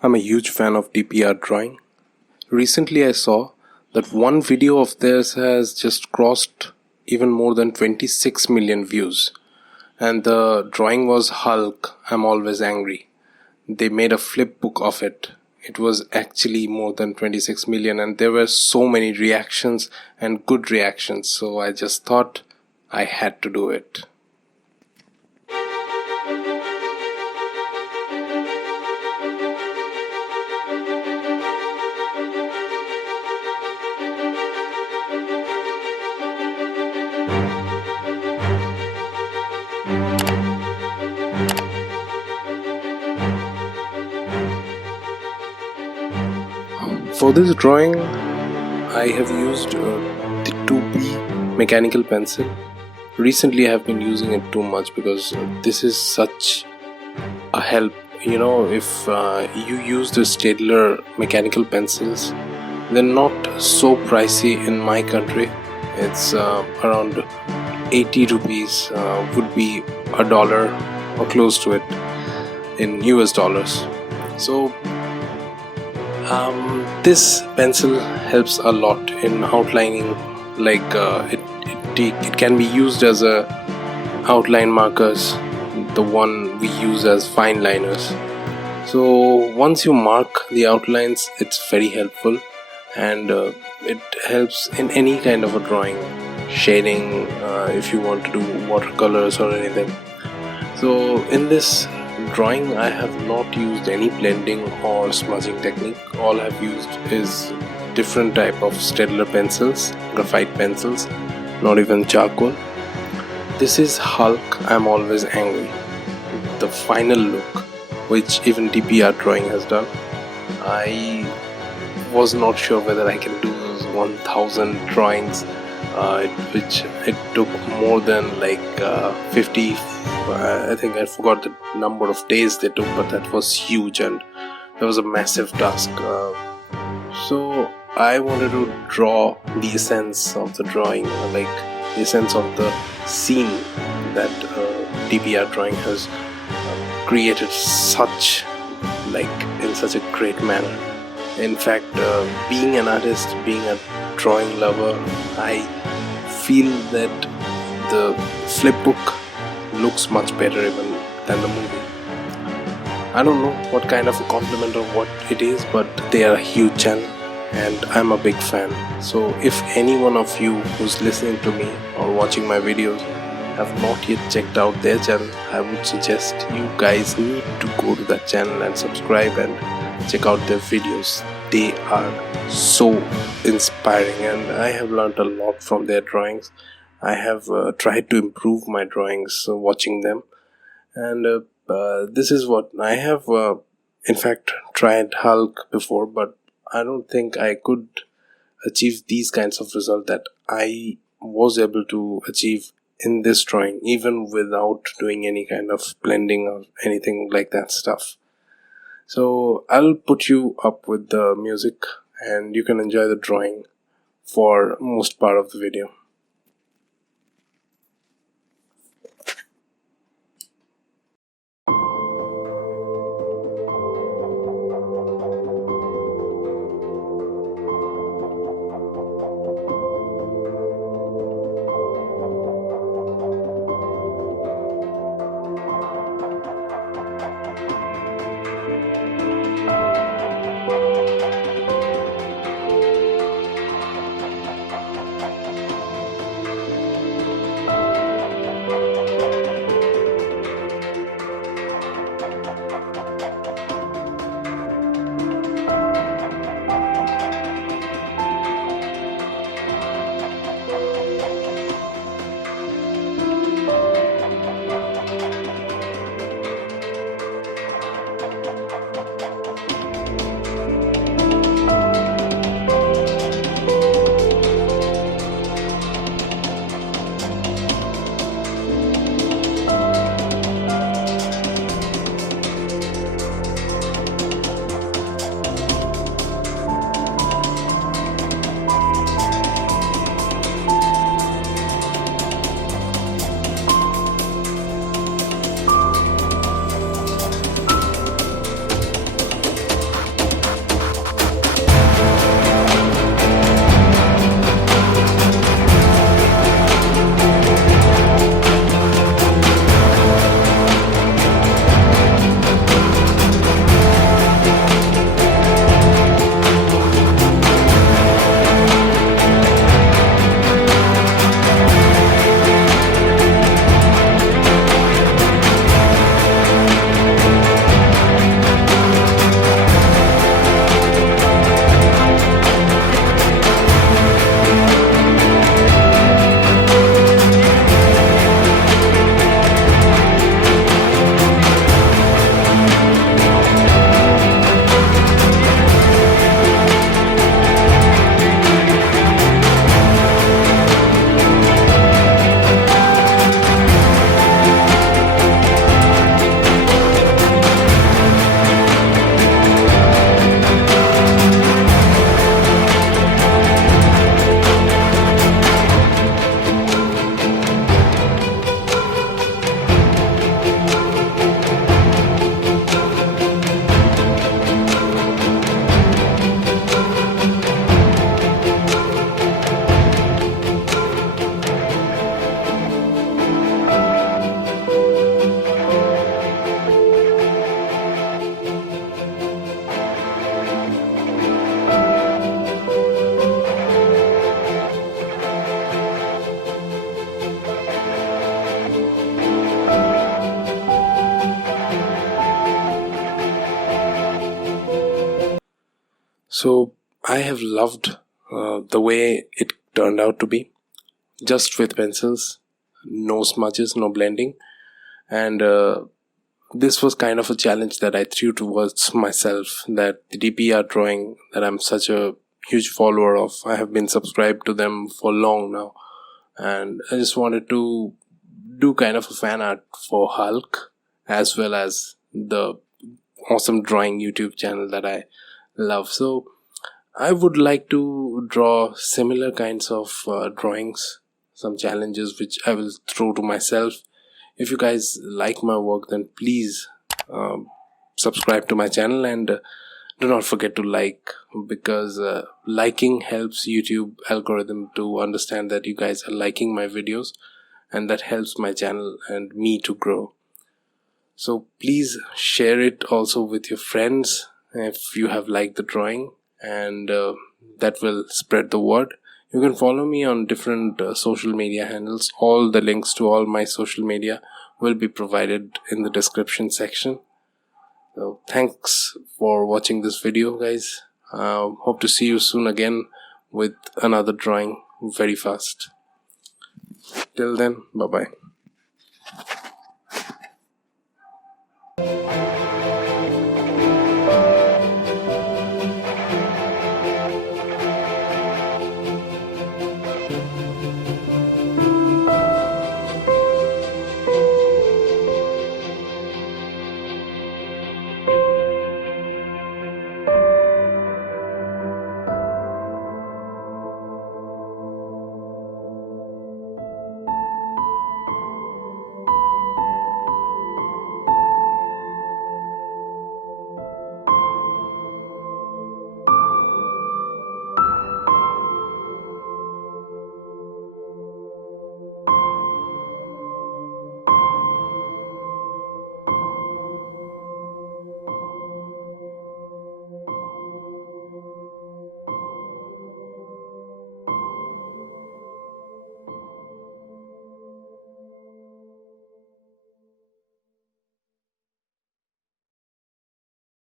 I'm a huge fan of DPR drawing. Recently, I saw that one video of theirs has just crossed even more than 26 million views. And the drawing was Hulk, I'm Always Angry. They made a flip book of it. It was actually more than 26 million, and there were so many reactions and good reactions, so I just thought I had to do it. For this drawing, I have used the 2B mechanical pencil. Recently, I have been using it too much because this is such a help. If you use the Staedtler mechanical pencils, they're not so pricey in my country. It's around 80 rupees, would be $1 or close to it in US dollars. So this pencil helps a lot in outlining. It can be used as a outline markers, the one we use as fine liners. So once you mark the outlines, it's very helpful, and it helps in any kind of a drawing, shading, if you want to do watercolors or anything. So in this drawing, I have not used any blending or smudging technique. All I've used is different type of Staedtler pencils, graphite pencils, not even charcoal. This is Hulk, I'm Always Angry, the final look, which even DPR drawing has done. I was not sure whether I can do those 1000 drawings, which it took more than 50. I think I forgot the number of days they took, but that was huge and that was a massive task. So I wanted to draw the essence of the drawing, like the essence of the scene that DPR drawing has created in such a great manner. In fact, being an artist, being a drawing lover, I feel that the flip book looks much better even than the movie. I don't know what kind of a compliment or what it is, but they are a huge channel and I'm a big fan. So if any one of you who's listening to me or watching my videos have not yet checked out their channel, I would suggest you guys need to go to that channel and subscribe and check out their videos. They are so inspiring and I have learned a lot from their drawings. I have tried to improve my drawings watching them, and this is what I have in fact tried Hulk before, but I don't think I could achieve these kinds of results that I was able to achieve in this drawing, even without doing any kind of blending or anything like that stuff. So I'll put you up with the music and you can enjoy the drawing for most part of the video. So I have loved the way it turned out to be, just with pencils, no smudges, no blending. And this was kind of a challenge that I threw towards myself, that the DP art drawing that I'm such a huge follower of, I have been subscribed to them for long now, and I just wanted to do kind of a fan art for Hulk, as well as the awesome drawing YouTube channel that I love. So I would like to draw similar kinds of drawings, some challenges which I will throw to myself. If you guys like my work, then please subscribe to my channel, and do not forget to like, because liking helps YouTube algorithm to understand that you guys are liking my videos, and that helps my channel and me to grow. So please share it also with your friends if you have liked the drawing, and that will spread the word. You can follow me on different social media handles. All the links to all my social media will be provided in the description section. So thanks for watching this video, guys. Hope to see you soon again with another drawing very fast. Till then, bye bye.